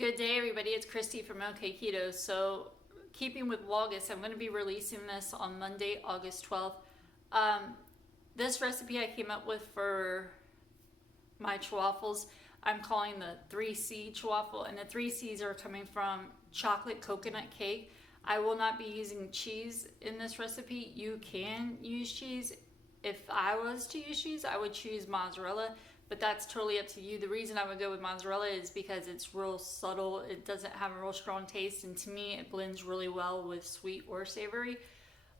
Good day, everybody. It's Kristy from Okketoh. So, keeping with Vlogmas, I'm going to be releasing this on Monday, August 12th. This recipe I came up with for my chaffles, I'm calling the 3C chaffle, and the 3 C's are coming from chocolate coconut cake. I will not be using cheese in this recipe. You can use cheese. If I was to use cheese, I would choose mozzarella, but that's totally up to you. The reason I would go with mozzarella is because it's real subtle. It doesn't have a real strong taste, and to me, it blends really well with sweet or savory.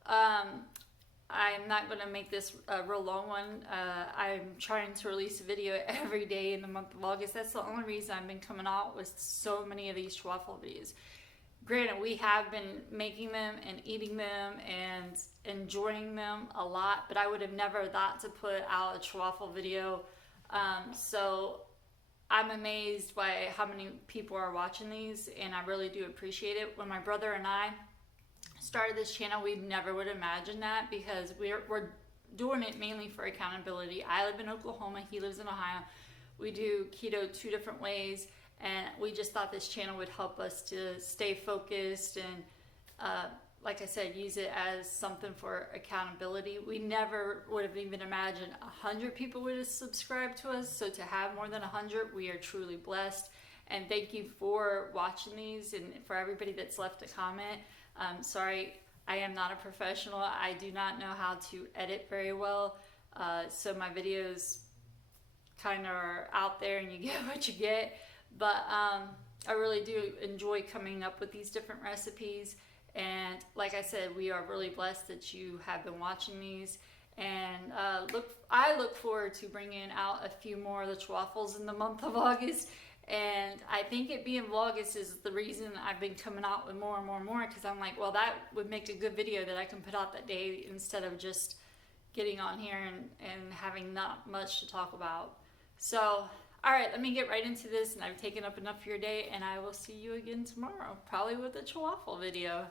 I'm not going to make this a real long one. I'm trying to release a video every day in the month of August. That's the only reason I've been coming out with so many of these chaffle videos. Granted, we have been making them and eating them and enjoying them a lot, but I would have never thought to put out a chaffle video. So I'm amazed by how many people are watching these, and I really do appreciate it. When my brother and I started this channel, we never would imagine that, because we're doing it mainly for accountability. I live in Oklahoma, he lives in Ohio. We do keto 2 different ways, and we just thought this channel would help us to stay focused and like I said, use it as something for accountability. We never would have even imagined 100 people would have subscribed to us. So to have more than 100, we are truly blessed. And thank you for watching these, and for everybody that's left a comment. Sorry, I am not a professional. I do not know how to edit very well. So my videos kind of are out there and you get what you get. But I really do enjoy coming up with these different recipes. And like I said, we are really blessed that you have been watching these. And I look forward to bringing out a few more of the chaffles in the month of August. And I think it being Vlogmas is the reason I've been coming out with more and more and more, because I'm like, well, that would make a good video that I can put out that day, instead of just getting on here and having not much to talk about. So, all right, let me get right into this, and I've taken up enough of your day, and I will see you again tomorrow, probably with a chaffle video.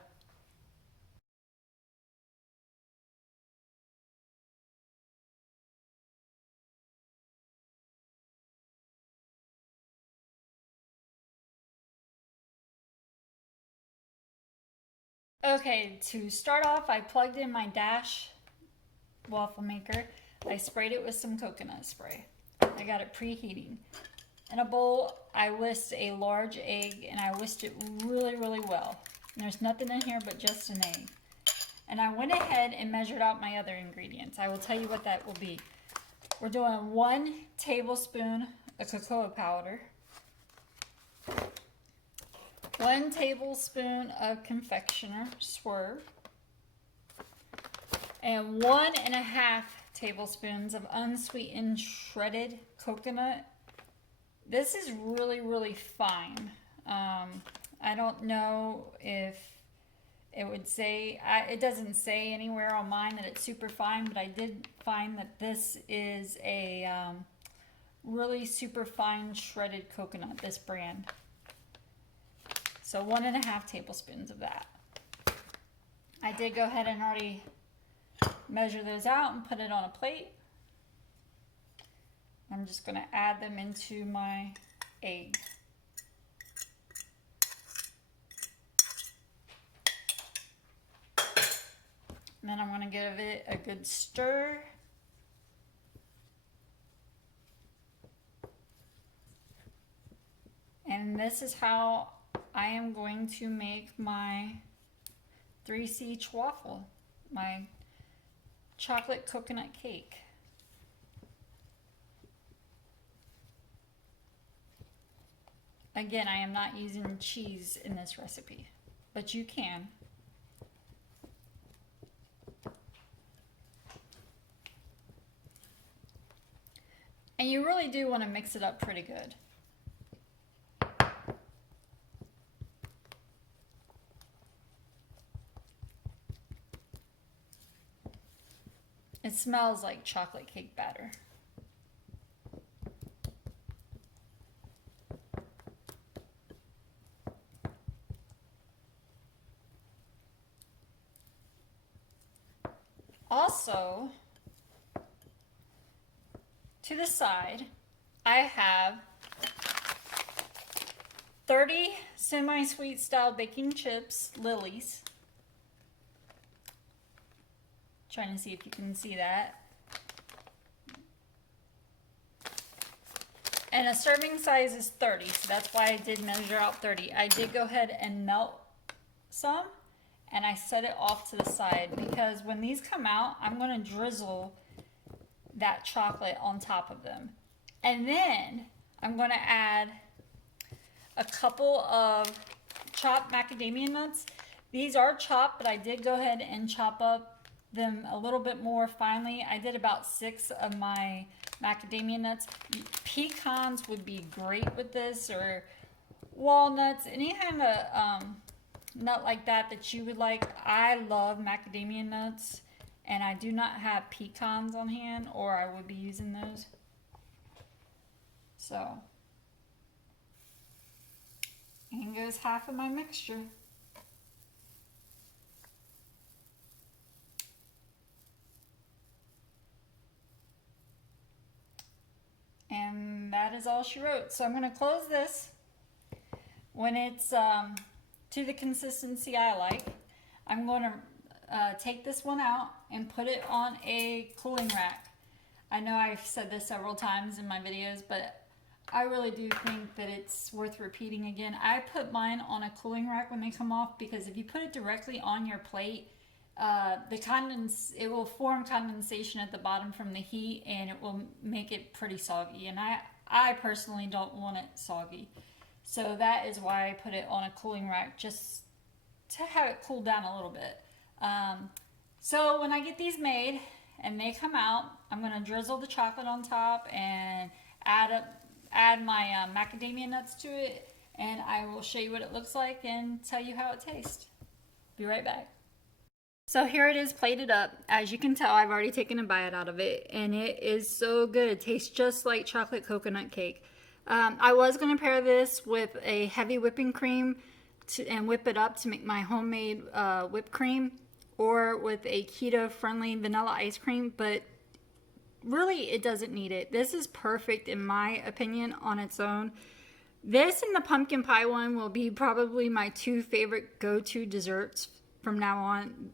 Okay, to start off, I plugged in my Dash waffle maker. I sprayed it with some coconut spray. I got it preheating. In a bowl, I whisked a large egg, and I whisked it really, really well. And there's nothing in here but just an egg. And I went ahead and measured out my other ingredients. I will tell you what that will be. We're doing 1 tablespoon of cocoa powder, 1 tablespoon of confectioner swerve, and 1.5 tablespoons of unsweetened shredded coconut. This is really, really fine. I don't know if it would say, it doesn't say anywhere on mine that it's super fine, but I did find that this is a really super fine shredded coconut, this brand. So 1.5 tablespoons of that. I did go ahead and already measure those out and put it on a plate. I'm just going to add them into my egg. And then I'm going to give it a good stir. And this is how I am going to make my 3C chaffle, my chocolate coconut cake. Again, I am not using cheese in this recipe, but you can. And you really do want to mix it up pretty good. It smells like chocolate cake batter. Also, to the side, I have 30 semi-sweet style baking chips, Lily's. Trying to see if you can see that. And a serving size is 30, so that's why I did measure out 30. I did go ahead and melt some, and I set it off to the side because when these come out, I'm going to drizzle that chocolate on top of them. And then I'm going to add a couple of chopped macadamia nuts. These are chopped, but I did go ahead and chop up them a little bit more finely. I did about 6 of my macadamia nuts. Pecans would be great with this, or walnuts, any kind of nut like that you would like. I love macadamia nuts, and I do not have pecans on hand, or I would be using those. So, in goes half of my mixture. And that is all she wrote. So I'm going to close this. When it's to the consistency I like, I'm going to take this one out and put it on a cooling rack. I know I've said this several times in my videos, but I really do think that it's worth repeating again. I put mine on a cooling rack when they come off, because if you put it directly on your plate, it will form condensation at the bottom from the heat, and it will make it pretty soggy, and I personally don't want it soggy. So that is why I put it on a cooling rack, just to have it cool down a little bit. So when I get these made and they come out, I'm going to drizzle the chocolate on top and add my macadamia nuts to it, and I will show you what it looks like and tell you how it tastes. Be right back. So here it is plated up. As you can tell, I've already taken a bite out of it, and it is so good. It tastes just like chocolate coconut cake. I was going to pair this with a heavy whipping cream and whip it up to make my homemade whipped cream, or with a keto-friendly vanilla ice cream, but really it doesn't need it. This is perfect in my opinion on its own. This and the pumpkin pie one will be probably my 2 favorite go-to desserts from now on.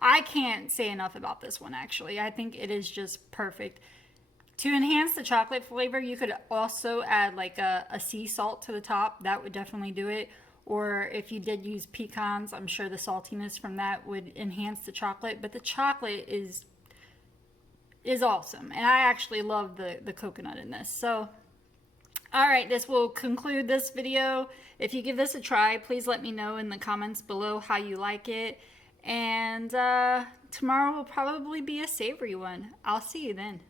I can't say enough about this one, actually. I think it is just perfect. To enhance the chocolate flavor, you could also add like a sea salt to the top. That would definitely do it. Or if you did use pecans, I'm sure the saltiness from that would enhance the chocolate. But the chocolate is awesome. And I actually love the coconut in this. So, all right, this will conclude this video. If you give this a try, please let me know in the comments below how you like it. And tomorrow will probably be a savory one. I'll see you then.